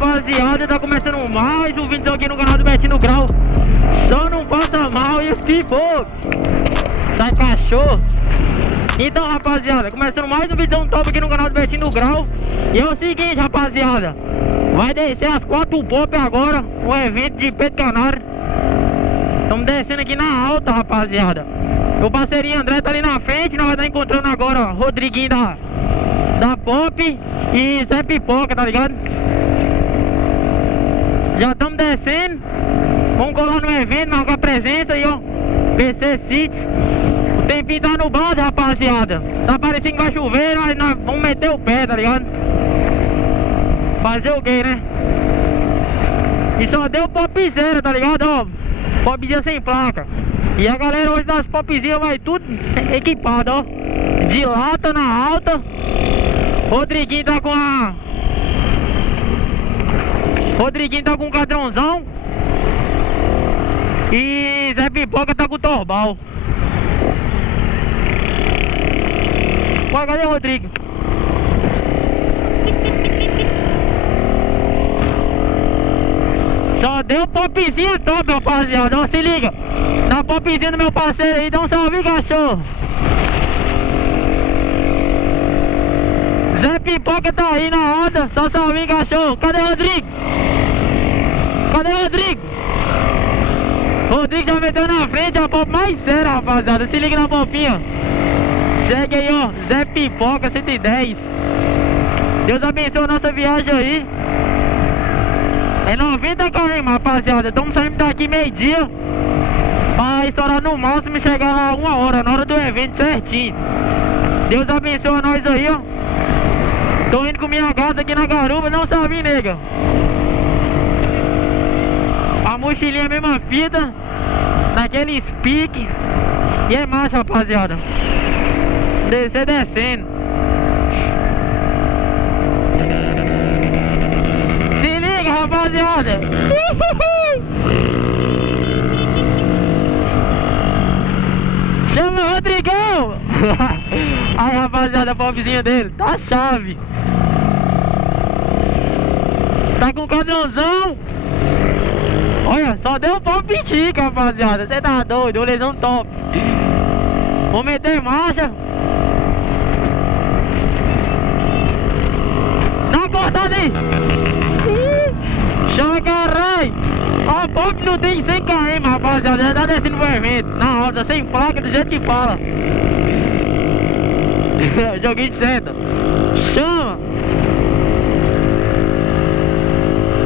rapaziada, tá começando mais um vídeo aqui no canal do Betinho Grau. Só não passa mal e tipo, sai cachorro. Então rapaziada, começando mais um vídeo top aqui no canal do Betinho Grau. E é o seguinte rapaziada, vai descer as 4 pop agora, o evento de Pedro Canário. Estamos descendo aqui na alta rapaziada. Meu parceirinho André tá ali na frente, nós vamos estar encontrando agora ó, Rodriguinho da Pop e Zé Pipoca, tá ligado? Já estamos descendo. Vamos colar no evento, marcar presença aí, ó. PC City. O tempinho tá nublado, rapaziada. Tá parecendo que vai chover, mas nós vamos meter o pé, tá ligado? Fazer o quê, né? E só deu popzera, tá ligado? Ó, popzinha sem placa. E a galera hoje das popzinhas vai tudo equipado, ó. De lata na alta. Rodriguinho tá com a... Rodriguinho tá com um cadrãozão. E Zé Pipoca tá com o torbal. Ué, cadê o Rodrigo? Só deu popzinha top, rapaziada. Ó, se liga. Dá popzinha do meu parceiro aí. Dá um salve, cachorro. Zé Pipoca tá aí na onda. Só salve, cachorro. Cadê o Rodrigo? Cadê o Rodrigo? Rodrigo já meteu na frente a pop mais séria, rapaziada. Se liga na popinha. Segue aí, ó. Zé Pipoca 110. Deus abençoe a nossa viagem aí. É 90 km, rapaziada. Estamos saindo daqui meio-dia pra estourar no máximo e chegar lá 1 hora, na hora do evento certinho. Deus abençoe nós aí, ó. Tô indo com minha gata aqui na garupa, não sabe, nega. A mochilinha é a mesma fita, naquele speak. E é massa, rapaziada. Descer descendo. Se liga, rapaziada. Chama o Rodrigão. Aí, rapaziada, a popzinha dele tá chave. Tá com cadrãozão. Olha, só deu um pop pitica, rapaziada. Cê tá doido, olezão top. Vou meter marcha. Dá uma cortada aí. Chama, caralho. Ó, pop não tem 100 km, rapaziada. Já tá descendo pro evento. Na hora, sem placa, do jeito que fala. Joguinho de seta. Chama.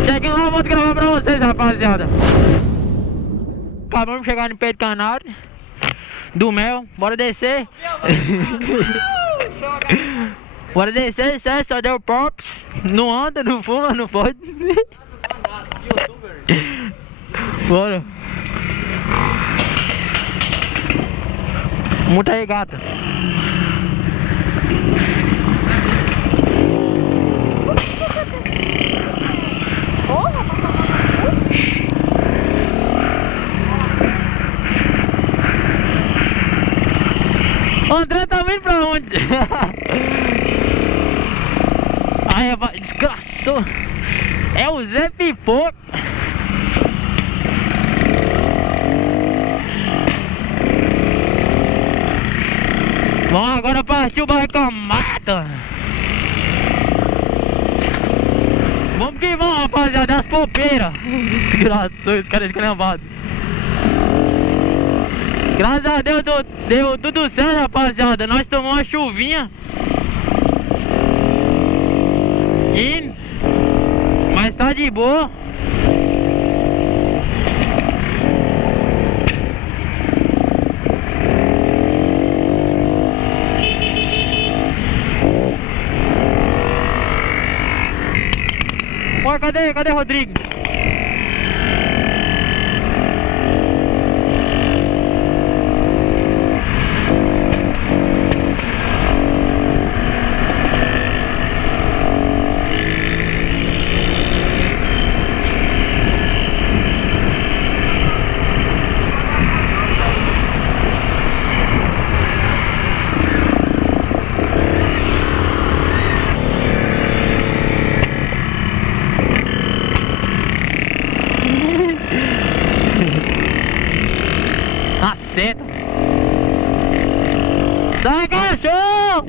Chegando lá, eu vou gravar pra vocês, rapaziada. Acabamos de chegar no Pedro Canário do Mel, bora descer. Bora descer, certo? Só deu props. Não anda, não fuma, não pode. Bora. Muita aí, gata. O André tá vindo pra onde? Ai, rapaz, desgraçou. É o Zé Pipoca. Vamos agora partir o bairro Camada. Vamos que vamos, rapaziada, das popeiras. Desgraçou, esse cara é escrambado. Graças a Deus deu tudo certo, rapaziada. Nós tomamos uma chuvinha. Mas tá de boa. Ó, cadê o Rodrigo? 60. Sai, cachorro!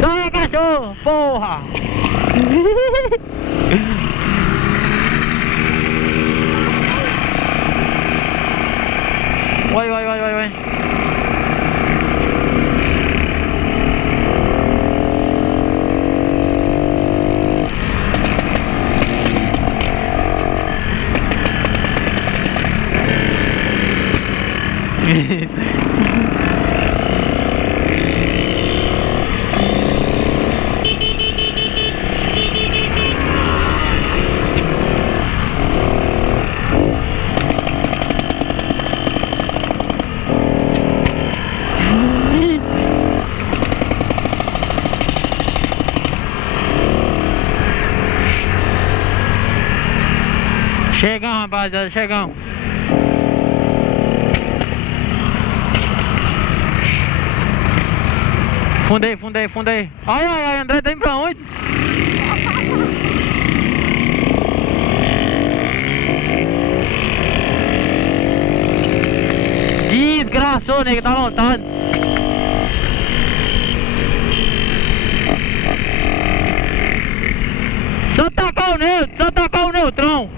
Sai, cachorro! Porra! Vai. Chegamos, rapaziada, chegamos. Fundei. Ai, André tá indo pra onde? Desgraçou, nego, tá lotado. Só tacar o neutrão.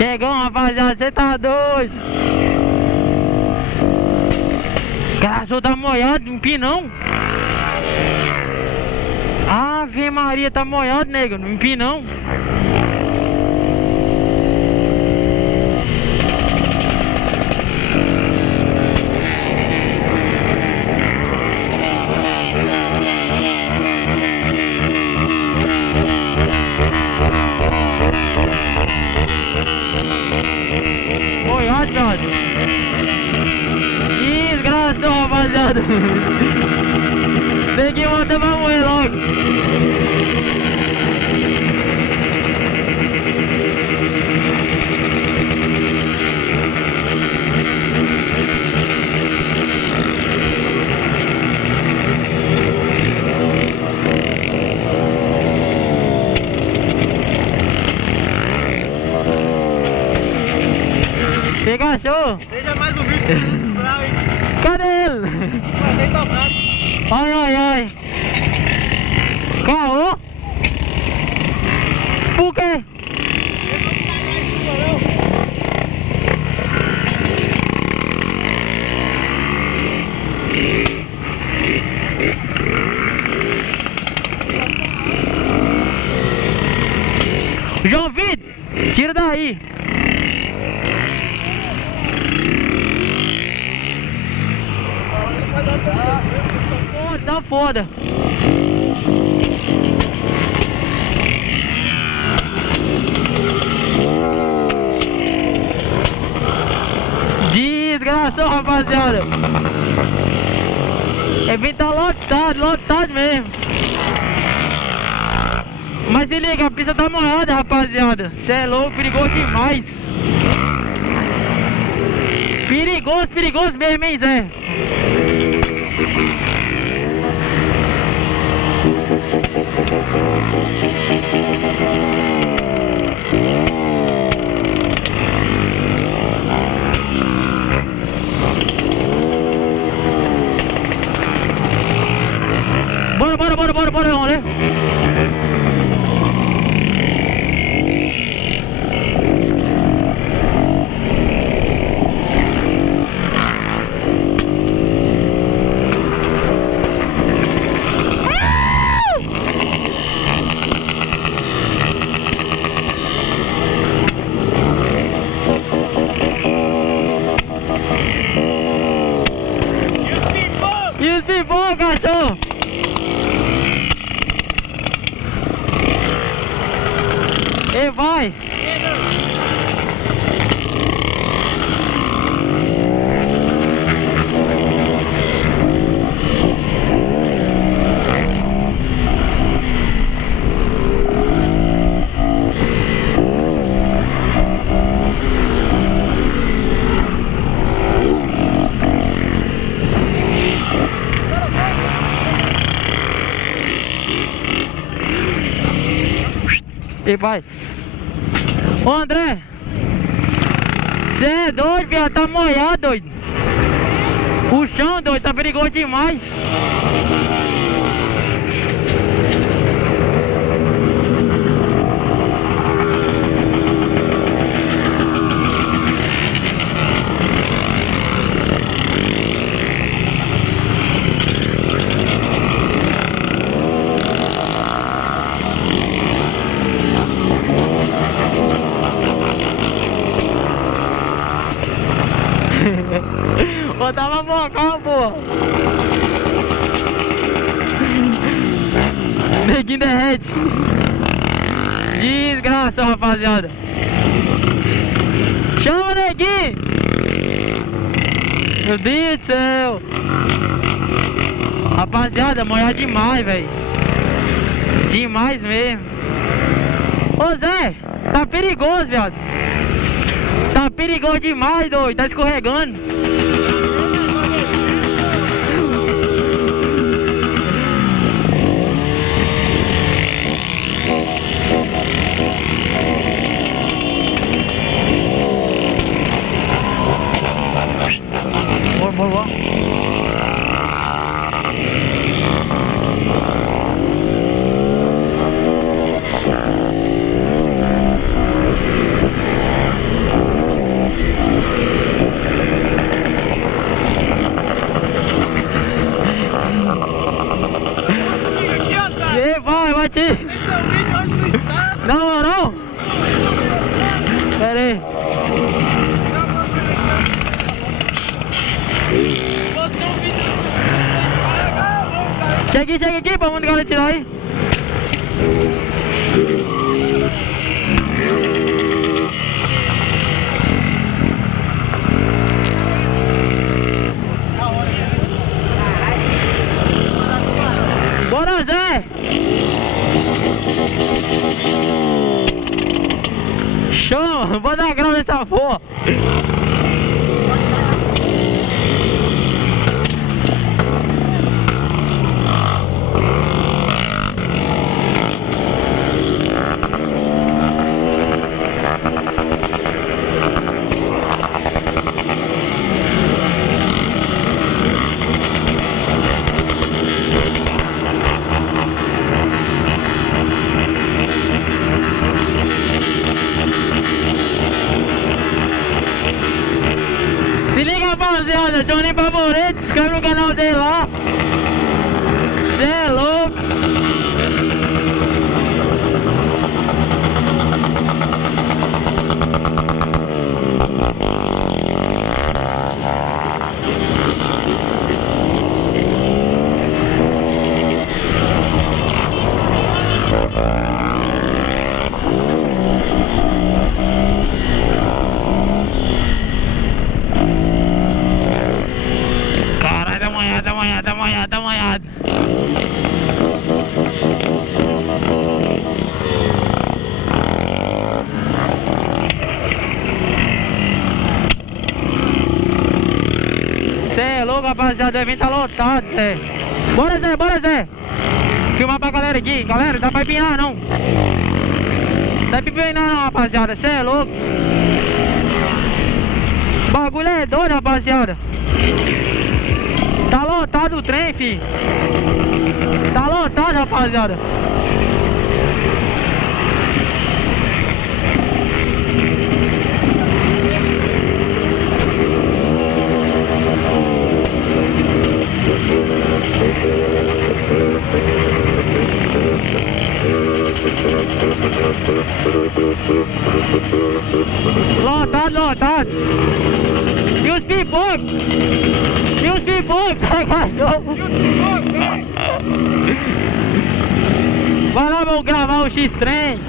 Chegamos, rapaziada, você tá doido? Cachorro tá molhado, no pinão. Ave Maria, tá molhado, nego, no pinão. Desgraçou, rapaziada. Tem que botar pra morrer logo. Tem cachorro? Veja mais um vídeo. Cadê ele? Tem tocado. Ai. Caô? Por quê? João Vitor, tira daí. Tá foda. Desgraçou, rapaziada. Evento tá lotado mesmo. Mas se liga, a pista tá molhada, rapaziada. Cê é louco, perigoso demais. Perigoso mesmo, hein, Zé? Bora, vamos, né? Espivou, cachorro! E vai! E vai! Ô André! Cê é doido, viado, tá molhado, doido! O chão, doido, tá perigoso demais! Pô, tava bocal, pô. Neguinho derrete. Desgraça, rapaziada. Chama, neguinho. Meu Deus do céu. Rapaziada, molhar demais, velho. Demais mesmo. Ô Zé, tá perigoso, viado. Tá perigoso demais, doido. Tá escorregando. Boa. E vai te. Não. Pera aí. Chega aqui, pra onde galera tirar aí. Bora, Zé! Show! Vou dar grau nessa porra! Se liga, rapaziada, Johnny Favorito, se inscreve no canal dele lá. Cê é louco. Tá molhado. Cê é louco, rapaziada, o evento tá lotado, Zé. Bora, Zé. Filmar pra galera aqui. Galera, dá pra empinar, não. Dá pra empinar, não, rapaziada. Cê é louco. O bagulho é doido, rapaziada. Tá lotado o trem, fi. Tá lotado, rapaziada. Lotado. E os pipocos? Sai, cachorro. Vai lá, vamos gravar o X-Trem.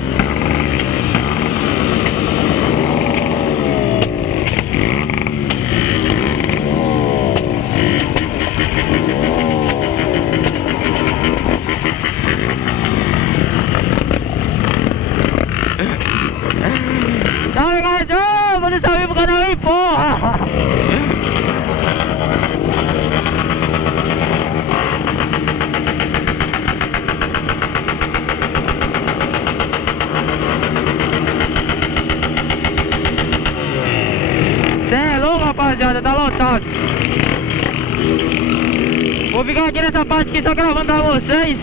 Vou ficar aqui nessa parte aqui só gravando pra vocês.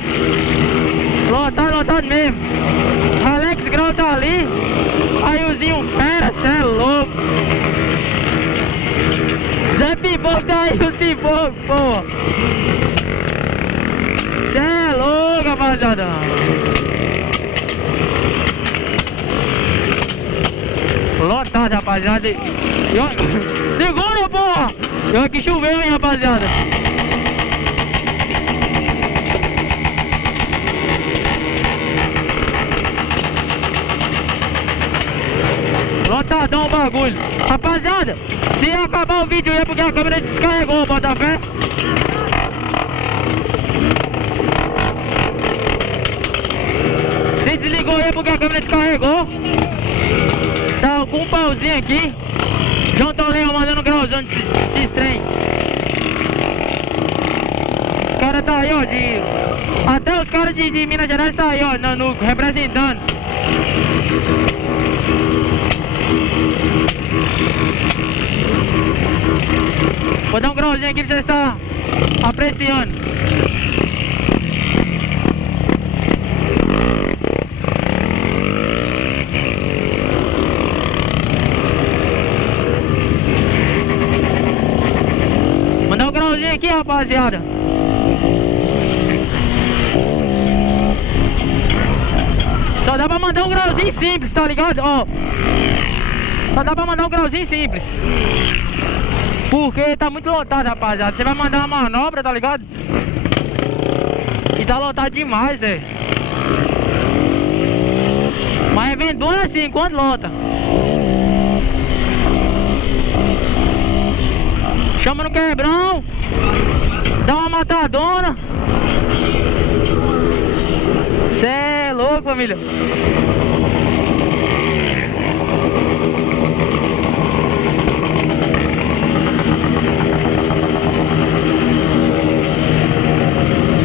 Lotado mesmo. Alex Grau tá ali. Aí o Zinho Fera, cê é louco. Zé Pipoco tá aí, o Pipoco, pô. Cê é louco, rapaziada. Lotado, rapaziada. Segura, porra! Eu aqui choveu, hein, rapaziada. Lotadão o bagulho. Rapaziada, se acabar o vídeo aí é porque a câmera descarregou, bota fé. Se desligou aí é porque a câmera descarregou. Tá com um pauzinho aqui. João Toleão mandando grauzão de trem. Os caras tá aí, ó. Até os caras de Minas Gerais tá aí, ó, representando. Vou dar um grauzinho aqui pra você estar apreciando. Vou dar um grauzinho aqui, rapaziada. Só dá pra mandar um grauzinho simples, tá ligado? Ó. Só dá pra mandar um grauzinho simples. Porque tá muito lotado, rapaziada. Você vai mandar uma manobra, tá ligado? E tá lotado demais, velho. Mas é vendona assim, quando lota. Chama no quebrão. Dá uma matadona. Cê é louco, família.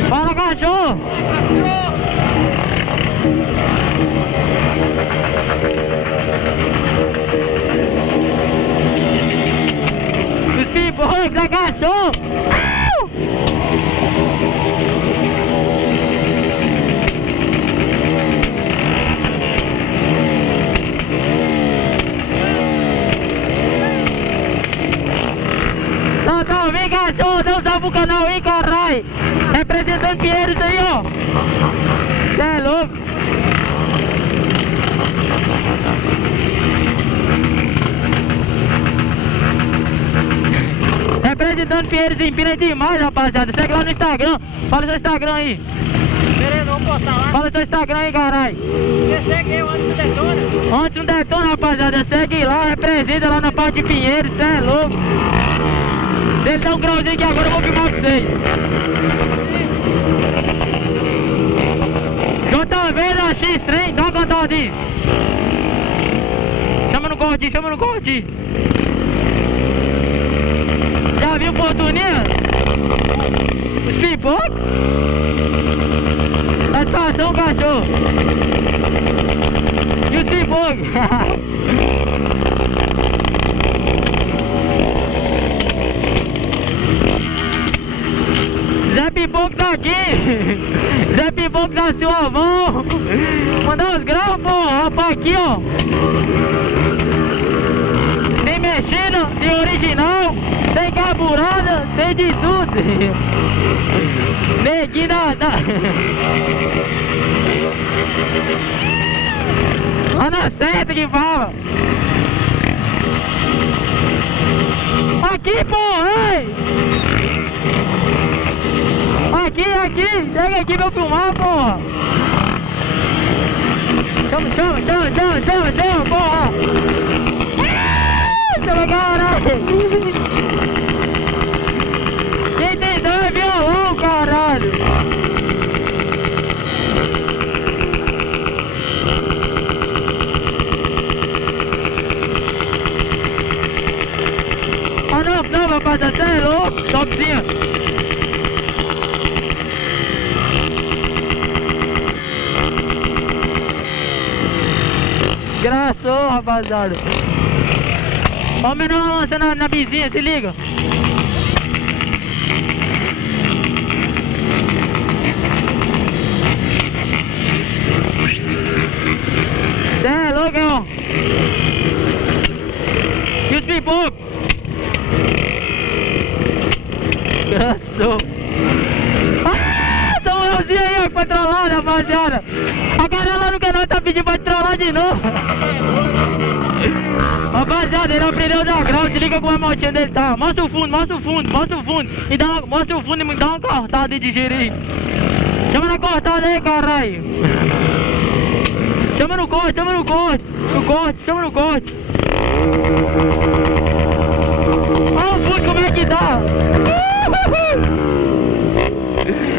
Fala, cachorro! Os pipocos da cachorro! Não, vem cachorro, dá um salve pro canal aí, carai! Representando Pinheiros aí, ó! Cê é louco! Representando Pinheiros empina demais, rapaziada! Segue lá no Instagram! Fala seu Instagram aí! Beleza, vamos postar lá. Fala seu Instagram aí, carai! Você segue eu antes do Detona? Antes do Detona, rapaziada! Segue lá, representa lá na parte de Pinheiros, cê é louco! Ele dá um grauzinho aqui agora, eu vou filmar pra vocês. JV da X-Trem, dá uma cantada aí. Chama no corte, chama no corte. Já viu oportuninha? Os pipocos? Satisfação, cachorro. E os pipocos? Zé Pipoco tá aqui. Zé Pipoco tá seu avô. Mandar os graus, porra. Rapaz, aqui, ó. Tem mexida, tem original, tem carburada, tem de tudo. Neguinho da... Lá na seta que fala. Aqui, porra, ei! Aqui, chega aqui pra eu filmar, porra! Chama, porra! Chama, caralho! Quem tem dor é violão, caralho! Ah, não, rapaziada, você é louco! Topzinha! Graçou, rapaziada. Ó o menor lançando na vizinha, se liga. ó, foi trollado, rapaziada. A Carela não quer não, tá pedindo pra trollar de novo. Rapaziada, ele aprendeu da grau, se liga como a motinha dele tá. Mostra o fundo, mostra o fundo, mostra o fundo. E dá uma, mostra o fundo e me dá uma cortada aí de giro aí. Chama na cortada aí, caralho. Chama no corte, chama no corte. No corte, chama no corte. Olha o fundo como é que tá.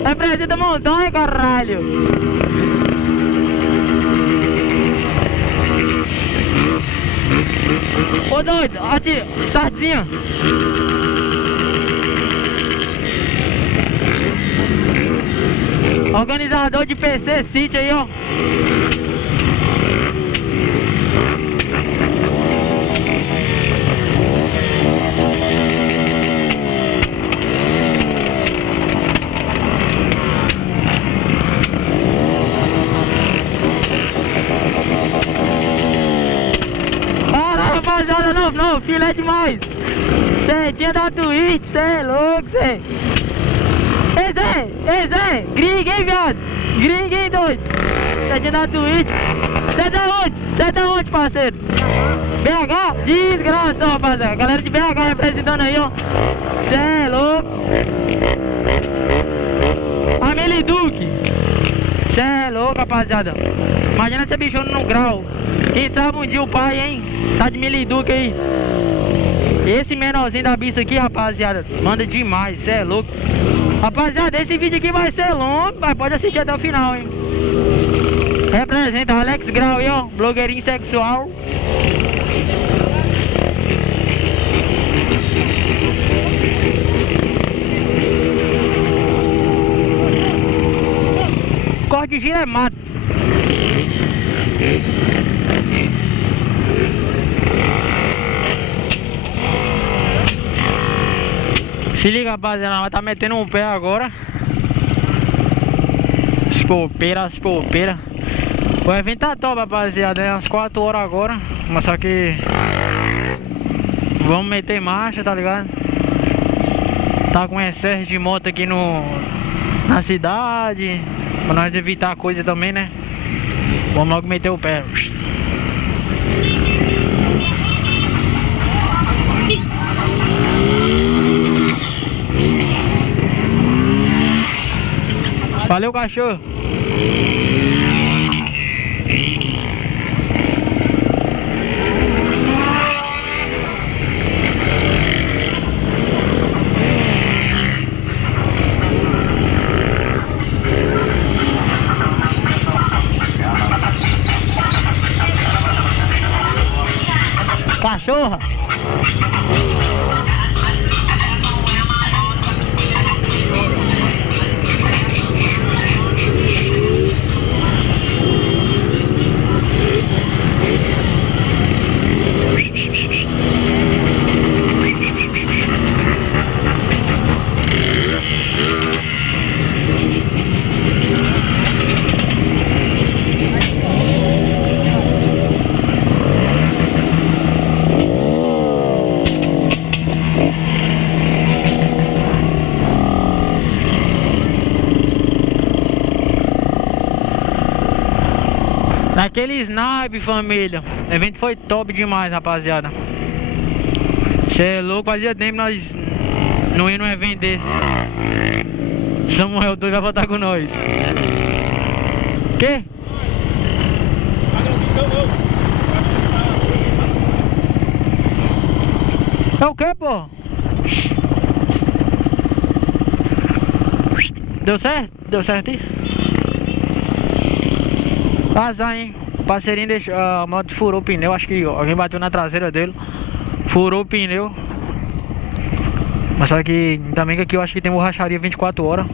Representa a montanha, caralho. Ô doido, aqui, startzinho. Organizador de PC City aí, ó. Rapaziada, não, filé demais. Cê tinha da Twitch, cê é louco, cê. Ei Zé, gringo, hein, viado? Gringo, hein, doido? Cê tinha da Twitch. Cê é da onde, parceiro? BH? Desgraça, rapaziada. Galera de BH representando aí, ó. Cê é louco. Amelie Duque. Cê é louco, rapaziada. Imagina esse bichão no grau. Quem sabe um dia o pai, hein? Tá de Miliduca aí. Esse menorzinho da bicha aqui, rapaziada, manda demais, cê é louco. Rapaziada, esse vídeo aqui vai ser longo, mas pode assistir até o final, hein? Representa Alex Grau aí, ó, blogueirinho sexual. Corte de giro é mato. Se liga, rapaziada, nós tá metendo um pé agora. Escopeira. O evento tá top, rapaziada, é umas 4 horas agora. Mas só que vamos meter marcha, tá ligado? Tá com excesso de moto aqui na cidade, pra nós evitar coisa também, né? Vamos logo meter o pé. Valeu, cachorro. Cachorra. Naquele snipe, família. O evento foi top demais, rapaziada. Cê é louco, fazia tempo nós não ia num evento desse. Samuel doido vai voltar com nós. Que? É o que, pô? Deu certo? Deu certo aí? Azar, hein? O parceirinho deixou, a moto furou o pneu. Acho que alguém bateu na traseira dele. Furou o pneu. Mas só que também que aqui eu acho que tem borracharia 24 horas.